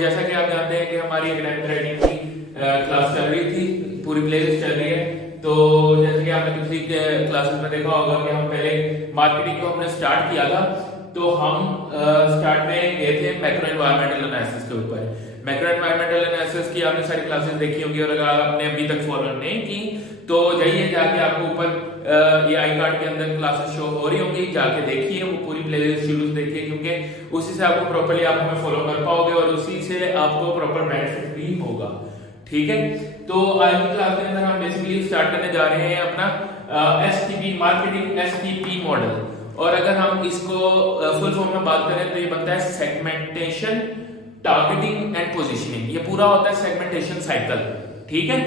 जैसा कि आप जानते हैं कि हमारी एकेडमिक राइटिंग की क्लास चल रही थी, पूरी प्लेलिस्ट चल रही है। तो जैसे कि आपने पिछली क्लासेस में देखा होगा कि हम पहले मार्केटिंग को हमने स्टार्ट किया था। तो हम स्टार्ट में गए थे मैक्रो एनवायरमेंटल एनालिसिस के ऊपर। मैक्रो एनवायरमेंटल एनालिसिस की आपने सारी क्लासेस देखी होंगी, और अगर आपने अभी तक फॉलो नहीं की तो जाइए, जाके आपको ऊपर ये आई कार्ड के अंदर क्लासेस शो हो रही होंगी, जाके देखिए, वो पूरी प्लेलिस्ट शुरू से देखिए, क्योंकि उसी से आपको प्रॉपर्ली आप हमें फॉलो कर पाओगे और उसी से आपको प्रॉपर बेनिफिट भी होगा। ठीक है, तो आज की क्लास के अंदर हम बेसिकली स्टार्ट करने जा रहे हैं अपना एसटीपी मार्केटिंग एसटीपी मॉडल। और अगर हम इसको फुल फॉर्म में बात करें तो ये बनता है सेगमेंटेशन, टारगेटिंग एंड पोजीशनिंग। ये पूरा होता है सेगमेंटेशन साइकिल। ठीक है,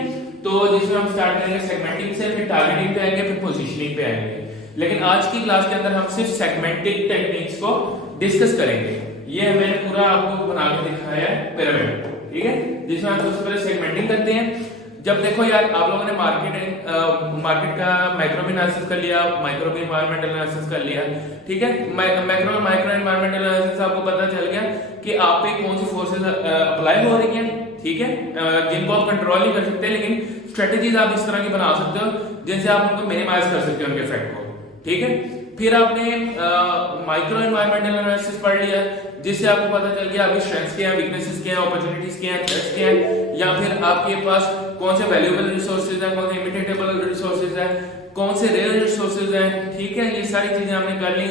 तो जिसमें हम स्टार्ट करेंगे सेगमेंटिंग से, फिर टारगेटिंग पे आएंगे, फिर पोजीशनिंग पे आएंगे। लेकिन आज की क्लास के अंदर हम सिर्फ सेगमेंटिंग टेक्निक्स को डिस्कस करेंगे। ये मैंने पूरा आपको बना के दिखाया है पिरामिड। ठीक है, जिसमें हम सबसे पहले सेगमेंटिंग करते हैं। जब देखो यार, आप लोगों ने मार्केट का मैक्रो भी एनालिसिस कर लिया, माइक्रो भी एनवायरमेंटल एनालिसिस कर लिया। ठीक है, माइक्रो एनवायरमेंटल एनालिसिस आपको पता चल गया कि आप पे कौन सी फोर्सेस अप्लाई हो रही हैं। ठीक है, जिनको आप कंट्रोल नहीं कर सकते, लेकिन स्ट्रेटेजीज आप इस तरह की बना सकते हो जिनसे आप उनको मिनिमाइज कर सकते हो उनके इफेक्ट को। ठीक है, फिर आपने माइक्रो एनवायरमेंटल एनालिसिस पढ़ लिया, जिससे आपको पता चल गया आपकी स्ट्रेंथ्स क्या है, वीकनेसेस क्या है, अपॉर्चुनिटीज क्या है, थ्रेट्स क्या है, या फिर आपके पास कौन से वैल्यूएबल रिसोर्सेज हैं, कौन से इमिटेटेबल रिसोर्सेज हैं, कौन से रेयर रिसोर्सेज हैं। ठीक है, ये सारी चीजें हमने कर ली।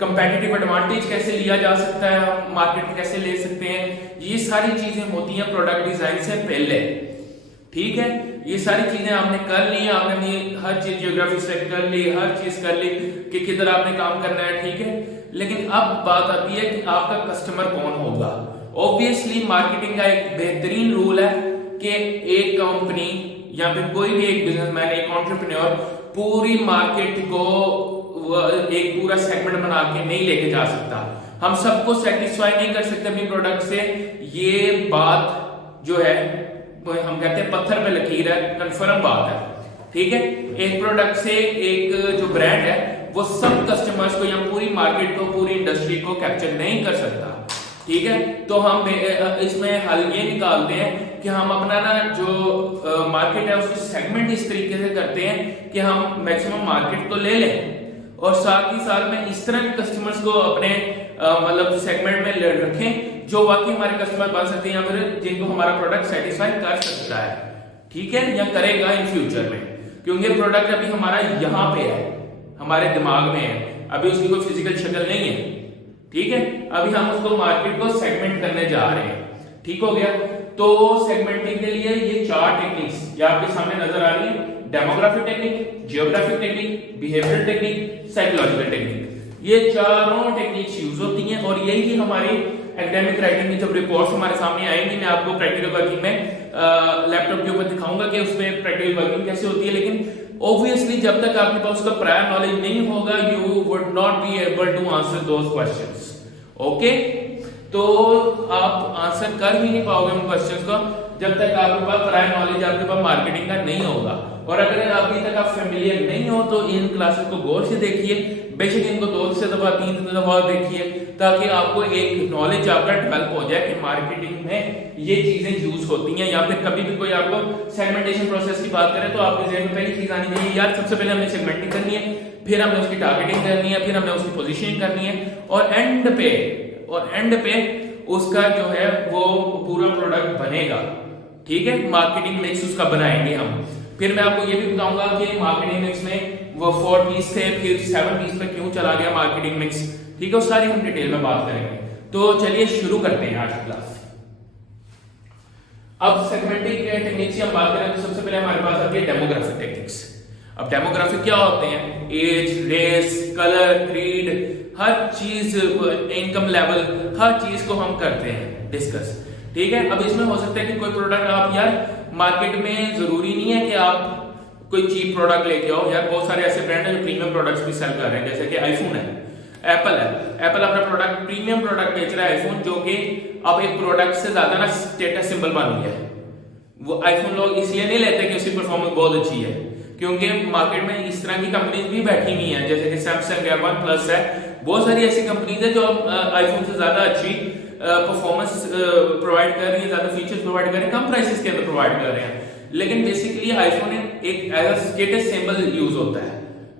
कंपेटिटिव एडवांटेज कैसे लिया जा सकता है, हम मार्केट में कैसे ले सकते हैं, ये सारी चीजें होती हैं प्रोडक्ट डिजाइन से पहले। ठीक है, ये सारी चीजें आपने कर ली, आपने अपनी हर चीज जियोग्राफी सेट कर ली, हर चीज कर ली कि किधर आपने काम करना है। ठीक है, लेकिन अब बात आती है कि आपका कस्टमर कौन होगा। ऑब्वियसली मार्केटिंग का एक बेहतरीन रूल है कि एक कंपनी या फिर कोई भी एक बिजनेसमैन, एक एंटरप्रेन्योर पूरी मार्केट को एक पूरा सेगमेंट बना के नहीं लेके जा सकता। हम सबको सेटिस्फाई नहीं कर सकते अपनी प्रोडक्ट से। ये बात जो है हम कहते हैं पत्थर पे लकीर है, कंफर्म बात है। ठीक है, एक प्रोडक्ट से एक जो ब्रांड है वो सब कस्टमर्स को या पूरी मार्केट को, पूरी इंडस्ट्री को कैप्चर नहीं कर सकता। ठीक है, तो हम इसमें हल ये निकालते हैं कि हम अपना ना जो मार्केट है उसको सेगमेंट इस तरीके से करते हैं कि हम मैक्सिमम मार्केट तो ले लें, और साथ ही साथ में इस तरह के कस्टमर्स को अपने मतलब सेगमेंट में रखें जो वाकई हमारे कस्टमर बन सकते हैं, या फिर जिनको हमारा प्रोडक्ट सेटिस्फाई कर सकता है। ठीक है, या करेगा इन फ्यूचर में, क्योंकि प्रोडक्ट अभी हमारा यहाँ पे है, हमारे दिमाग में है, अभी उसकी कोई फिजिकल शक्ल नहीं है। ठीक है, अभी हम उसको मार्केट को सेगमेंट करने जा रहे हैं। ठीक हो गया, तो सेगमेंटिंग के लिए ये चार टेक्निक्स ये आपके सामने नजर आ रही है। Demographic technique, geographic technique, behavioural technique, psychological technique. ये चारों टेक्निक्स यूज होती हैं, और यही हमारी एकेडमिक राइटिंग की जब रिपोर्ट्स हमारे सामने आएंगी, मैं आपको प्रैक्टिकल वर्किंग में लैपटॉप के ऊपर दिखाऊंगा कि उसमें प्रैक्टिकल वर्किंग कैसे होती है। लेकिन ऑब्वियसली जब तक आपके पास उसका प्रायर नॉलेज नहीं होगा, you would not be able to answer those questions. Okay, तो आप आंसर कर ही नहीं पाओगे उन क्वेश्चंस को जब तक आपके पास प्रायर नॉलेज, आपके पास मार्केटिंग का नहीं होगा। और अगर अभी तक आप फेमिलियर नहीं हो तो इन क्लासेस को गौर से देखिए, बेशक इनको 2 से दफा 3 दफा देखिए, ताकि आपको एक नॉलेज आपका डेवलप हो जाए कि मार्केटिंग में ये चीजें यूज होती हैं। या फिर कभी भी कोई आपको सेगमेंटेशन प्रोसेस की बात करे तो आपके जहन में पहली चीज आनी चाहिए, यार सबसे पहले हमने सेगमेंटिंग करनी है, फिर हमने उसकी टारगेटिंग करनी है, फिर हमने उसकी पोजीशनिंग करनी है, और एंड पे उसका जो है वो पूरा प्रोडक्ट बनेगा। ठीक है, मार्केटिंग मिक्स उसका बनाएंगे हम। फिर मैं आपको ये भी बताऊंगा कि मार्केटिंग मिक्स में वो 4 पीस थे, फिर 7 पीस पे क्यों चला गया मार्केटिंग मिक्स। ठीक है, वो सारी हम डिटेल में बात करेंगे। तो चलिए शुरू करते हैं आज की क्लास। अब सेगमेंटिंग के टेक्निक्स की हम बात करें तो सबसे पहले हमारे पास आती है डेमोग्राफिक टेक्निक्स। अब डेमोग्राफिक क्या होते हैं? एज, रेस, कलर, क्रीड, हर चीज, इनकम लेवल, हर चीज को हम करते हैं डिस्कस। ठीक है, अब इसमें हो सकता है कि कोई प्रोडक्ट आप यार मार्केट में, जरूरी नहीं है कि आप कोई चीप प्रोडक्ट लेके आओ। यार बहुत सारे ऐसे ब्रांड हैं जो प्रीमियम प्रोडक्ट्स भी सेल कर रहे हैं, जैसे कि आईफोन है, एप्पल है। एप्पल अपना प्रोडक्ट, प्रीमियम प्रोडक्ट बेच रहा है आईफोन, जो कि अब एक प्रोडक्ट से ज्यादा ना स्टेटस सिंबल बन गया है। वो आईफोन लोग इसलिए नहीं लेते कि उसकी परफॉर्मेंस बहुत अच्छी है, क्योंकि मार्केट में इस तरह की कंपनीज भी बैठी हुई हैं, जैसे कि सैमसंग है, वन प्लस है, बहुत सारी ऐसी कंपनीज है जो आईफोन से ज्यादा अच्छी परफॉर्मेंस प्रोवाइड कर रही है, ज्यादा फीचर्स प्रोवाइड कर रहे हैं, कम प्राइसेस के अंदर प्रोवाइड कर रहे हैं, लेकिन बेसिकली आईफोन एक as a status symbol use होता है,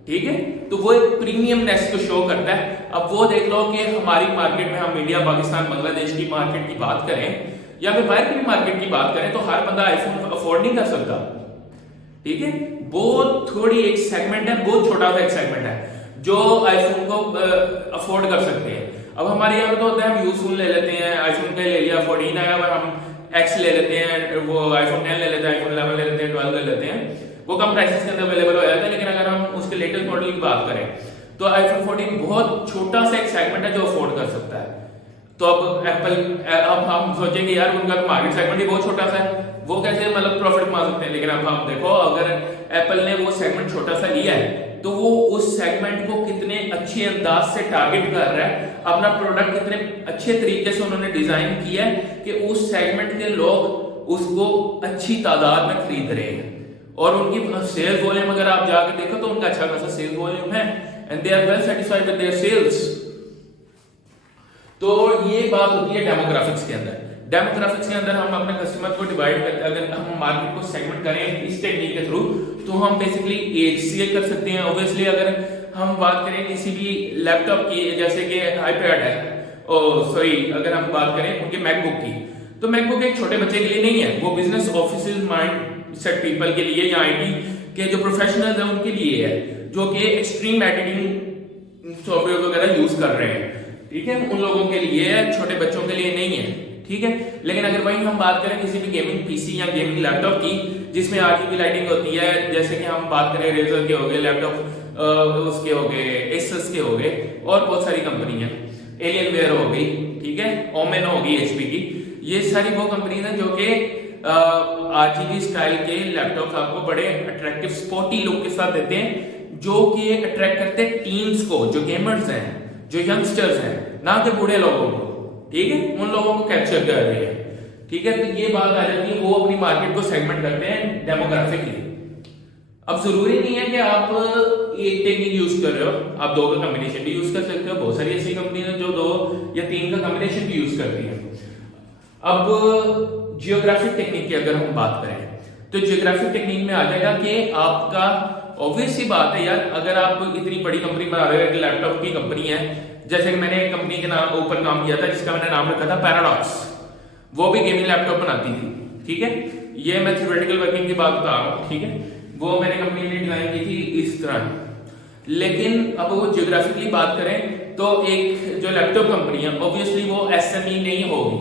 ठीक है, तो वो एक प्रीमियमनेस को शो करता है। अब वो देख लो कि हमारी मार्केट में हम इंडिया, पाकिस्तान, बांग्लादेश की मार्केट की बात करें या फिर बाहर की मार्केट की बात करें तो हर बंदा आईफोन अफोर्ड नहीं कर सकता, ठीक है। बहुत थोड़ी एक सेगमेंट है, बहुत छोटा सा एक सेगमेंट है जो आईफोन को अफोर्ड कर सकते हैं। अब हमारे यहाँ तो होता है हम यूजफुल ले लेते हैं, आईफोन का ले लिया, 14 आया और हम एक्स ले लेते हैं, वो आईफोन 10 ले लेते हैं, आईफोन 11 ले लेते हैं, 12 ले लेते हैं, वो कम प्राइसेस के अंदर अवेलेबल हो जाता है। लेकिन अगर हम उसके लेटेस्ट मॉडल की बात करें तो आईफोन 14 बहुत छोटा सा एक सेगमेंट है जो अफोर्ड कर सकता है। तो अब एप्पल, अब हम सोचेंगे यार उनका मार्केट सेगमेंट ही बहुत छोटा सा है, वो कैसे मतलब प्रॉफिट कमा सकते हैं। लेकिन अब हम देखो, अगर एप्पल ने वो सेगमेंट छोटा सा लिया है तो वो उस सेगमेंट को कितने अच्छे अंदाज से टारगेट कर रहा है, अपना प्रोडक्ट कितने अच्छे तरीके से उन्होंने डिजाइन किया है कि उस सेगमेंट के लोग उसको अच्छी तादाद में खरीद रहे हैं। और उनकी सेल्स वॉल्यूम अगर आप जाके देखो तो उनका अच्छा खासा सेल्स वॉल्यूम है and they are well satisfied with their sales. तो ये बात होती है डेमोग्राफिक्स के अंदर। डेमोग्राफिक्स के अंदर हम अपने कस्टमर को डिवाइड करते हैं, अगर हम मार्केट को सेगमेंट करें इस टेक्निक के थ्रू तो हम बेसिकली एज से कर सकते हैं। ऑब्वियसली अगर हम बात करें किसी भी लैपटॉप की, जैसे कि आईपैड है, सॉरी अगर हम बात करें उनके मैकबुक की, तो मैकबुक एक छोटे बच्चे के लिए नहीं है, वो business office mind set people के लिए या आईटी के जो प्रोफेशनल्स हैं उनके लिए है, जो कि एक्सट्रीम एडिटिंग सॉफ्टवेयर वगैरह यूज कर रहे हैं, ठीक है, उन लोगों के लिए है, छोटे बच्चों के लिए नहीं है, ठीक है। लेकिन अगर वहीं हम बात करें किसी भी गेमिंग पीसी या गेमिंग लैपटॉप की जिसमें आरजीबी लाइटिंग होती है, जैसे कि हम बात करें रेजर के हो गए लैपटॉप, उसके हो गए, एसस के हो गए, और बहुत सारी कंपनी है, एलियनवेयर हो गई, ठीक है, ओमेन होगी एचपी की, ये सारी वो कंपनीज हैं जो कि आरजीबी स्टाइल के लैपटॉप आपको बड़े अट्रैक्टिव स्पोर्टी लुक के साथ देते हैं, जो कि अट्रैक्ट करते हैं टीन्स को, जो गेमर्स हैं, जो यंगस्टर्स हैं, ना कि बूढ़े लोगों को, ठीक है, उन लोगों को कैप्चर कर रहे हैं, ठीक है। तो ये बात आ जाती है, वो अपनी मार्केट को सेगमेंट करते हैं डेमोग्राफिकली। अब जरूरी नहीं है कि आप एक टेक्निक यूज कर रहे हो, आप दो का कॉम्बिनेशन भी यूज कर सकते हो, बहुत सारी ऐसी कंपनी है जो 2 या 3 का कॉम्बिनेशन भी यूज करती है। अब जियोग्राफिक टेक्निक की अगर हम बात करें तो जियोग्राफिक टेक्निक में आ जाएगा कि आपका ऑब्वियस सी बात है यार, अगर आप इतनी बड़ी कंपनी बना रहे हो, लैपटॉप की कंपनी है, जैसे कि मैंने एक कंपनी के नाम ऊपर काम किया था जिसका मैंने नाम रखा था पैराडॉक्स, वो भी गेमिंग लैपटॉप बनाती थी, ठीक है, ये मैं थ्योरेटिकल वर्किंग की बात बता रहा हूँ, ठीक है, वो मैंने कंपनी ने डिजाइन की थी इस तरह। लेकिन अब वो जियोग्राफिकली बात करें तो एक जो लैपटॉप कंपनी है ऑब्वियसली वो एसएमई नहीं होगी,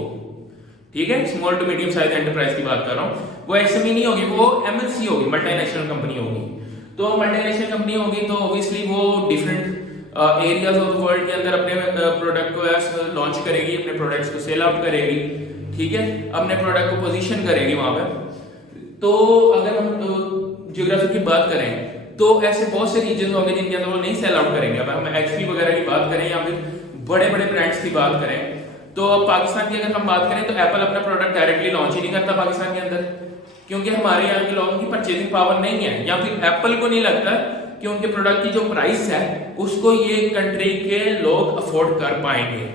ठीक है, small to medium size enterprise की बात कर रहा हूँ, वो एसएमई नहीं होगी, वो एमएनसी होगी, मल्टीनेशनल कंपनी होगी। तो मल्टीनेशनल कंपनी होगी तो ऑब्वियसली वो different areas of the world के अंदर अपने प्रोडक्ट को लॉन्च करेगी, अपने प्रोडक्ट्स को सेल आउट करेगी, ठीक है, अपने प्रोडक्ट को पोजीशन करेगी वहां पे। तो अगर हम जियोग्राफी की बात करें तो ऐसे बहुत से रीजन होंगे जिनके अंदर वो नहीं सेल आउट करेंगे। अब हम एचपी वगैरह की बात करें या फिर बड़े बड़े ब्रांड्स की बात करें, तो अब पाकिस्तान की अगर हम बात करें तो एप्पल अपना प्रोडक्ट डायरेक्टली लॉन्च ही नहीं करता पाकिस्तान के अंदर, क्योंकि हमारे यहाँ के लोगों की परचेजिंग पावर नहीं है, या फिर एप्पल को नहीं लगता कि उनके प्रोडक्ट की जो प्राइस है उसको ये कंट्री के लोग अफोर्ड कर पाएंगे।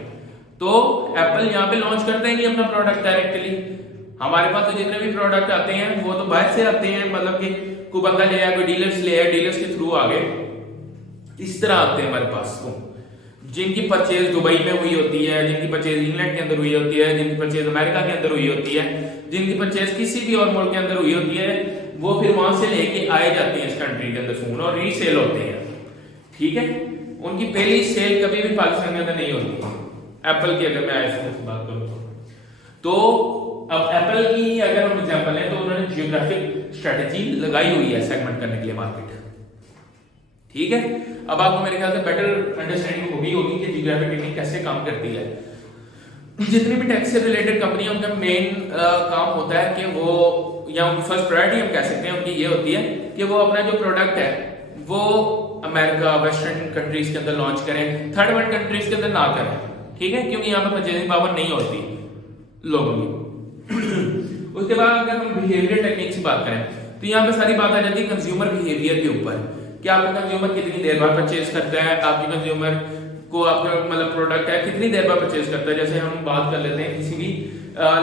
तो एप्पल यहाँ पे लॉन्च करते ही नहीं अपना प्रोडक्ट डायरेक्टली। हमारे पास तो जितने भी प्रोडक्ट आते हैं वो तो बाहर से आते हैं, मतलब कि कोई बंदा ले आया, कोई डीलर्स ले आया, डीलर्स के थ्रू आ गए, इस तरह आते हैं हमारे पास। तो जिनकी परचेज दुबई में हुई होती है, जिनकी परचेज इंग्लैंड के अंदर हुई होती है, जिनकी परचेज अमेरिका के अंदर हुई होती है, जिनकी परचेज किसी भी और मुल्क के अंदर हुई होती है, वो फिर वहां से लेके आए जाते हैं इस कंट्री के अंदर फोन और रीसेल होते हैं, ठीक है। उनकी पहली सेल कभी भी पाकिस्तान के अंदर नहीं होती। एप्पल की अगर मैं आईफोन की बात करूं तो अब एप्पल की अगर हम एग्जांपल लें तो उन्होंने जियोग्राफिक स्ट्रेटजी लगाई हुई है सेगमेंट करने के लिए मार्केट, ठीक है। अब आपको मेरे ख्याल से बेटर अंडरस्टैंडिंग होगी कि जियोग्राफिक टेक्निक कैसे काम करती है। जितनी भी टैक्स से रिलेटेड कंपनी उनका मेन काम होता है कि वो, या उनकी फर्स्ट प्रायोरिटी हम कह सकते हैं उनकी ये होती है कि वो अपना जो प्रोडक्ट है वो अमेरिका, वेस्टर्न कंट्रीज के अंदर लॉन्च करें, थर्ड वर्ल्ड कंट्रीज के अंदर ना करें, ठीक है, क्योंकि यहाँ पे परचेजिंग पावर नहीं होती लोगों की। उसके बाद अगर हम बिहेवियर टेक्निक की बात करें तो यहाँ पे सारी बात आ जाती है कंज्यूमर बिहेवियर के ऊपर कि आपका कंज्यूमर कितनी देर बाद परचेज करता है, आपकी कंज्यूमर को आपका मतलब प्रोडक्ट है कितनी देर में परचेज करता है। जैसे हम बात कर लेते हैं किसी भी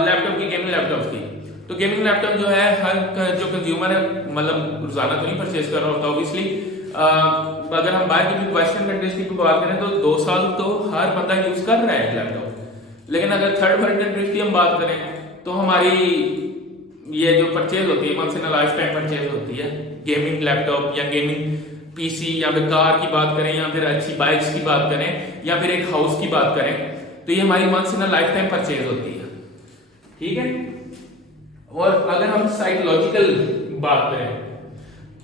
लैपटॉप की, गेमिंग लैपटॉप की, तो गेमिंग लैपटॉप जो है हर जो कंज्यूमर है मतलब रोजाना तो नहीं परचेज कर रहा होता ऑब्वियसली। अगर हम बाहर की वेस्टर्न कंट्रीज की बात करें तो 2 साल तो हर बंदा यूज कर रहा है लैपटॉप। लेकिन अगर थर्ड वर्ल्ड कंट्रीज की हम बात करें तो हमारी ये जो परचेज होती है once in a lifetime purchase होती है गेमिंग लैपटॉप या गेमिंग पीसी, या फिर कार की बात करें या फिर अच्छी बाइक्स की बात करें या फिर एक हाउस की बात करें, तो ये हमारी once in a lifetime purchase होती है, ठीक है। और अगर हम साइकोलॉजिकल बात करें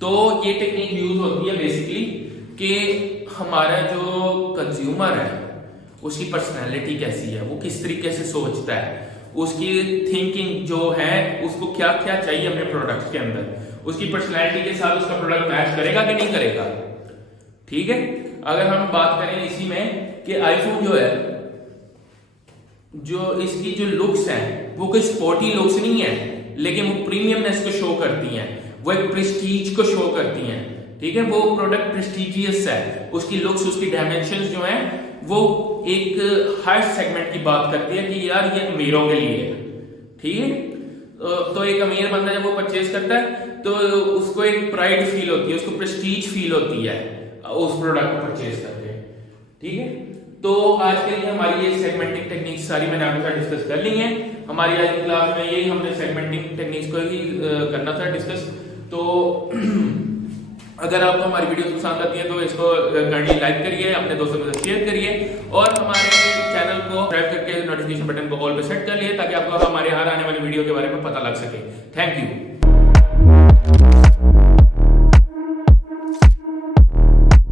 तो ये टेक्निक यूज होती है बेसिकली कि हमारा जो कंज्यूमर है उसकी पर्सनैलिटी कैसी है, वो किस तरीके से सोचता है, उसकी थिंकिंग जो है उसको क्या क्या चाहिए अपने प्रोडक्ट के अंदर, उसकी पर्सनैलिटी के साथ उसका प्रोडक्ट मैच करेगा कि नहीं करेगा, ठीक है। अगर हम बात करें इसी में कि आईफोन जो है, जो इसकी जो लुक्स हैं वो कोई स्पोर्टी लुक्स नहीं है, लेकिन वो प्रीमियमनेस को शो करती हैं, वो एक प्रेस्टीज को शो करती हैं, ठीक है। वो प्रोडक्ट प्रेस्टीजियस है, उसकी लुक्स, उसकी डायमेंशंस जो हैं वो एक हाई सेगमेंट की बात करती है कि यार ये अमीरों के लिए है, ठीक है। तो एक अमीर बंदा जब वो परचेज करता है तो उसको एक प्राइड फील होती है, उसको प्रेस्टीज फील होती है उस प्रोडक्ट को परचेज करके, ठीक है। तो आज के लिए हमारी ये सेगमेंटिंग टेक्निक सारी मैंने आपके साथ डिस्कस कर ली है। हमारी आज की क्लास में यही हमने सेगमेंटिंग टेक्निक्स को ही करना था डिस्कस। तो अगर आपको हमारी वीडियो पसंद आती है तो इसको काइंडली लाइक करिए, अपने दोस्तों के साथ शेयर करिए और हमारे चैनल को सब्सक्राइब करके नोटिफिकेशन बटन को ऑल पे सेट कर लिए ताकि आपको हमारे हर आने वाली वीडियो के बारे में पता लग सके। Thank you.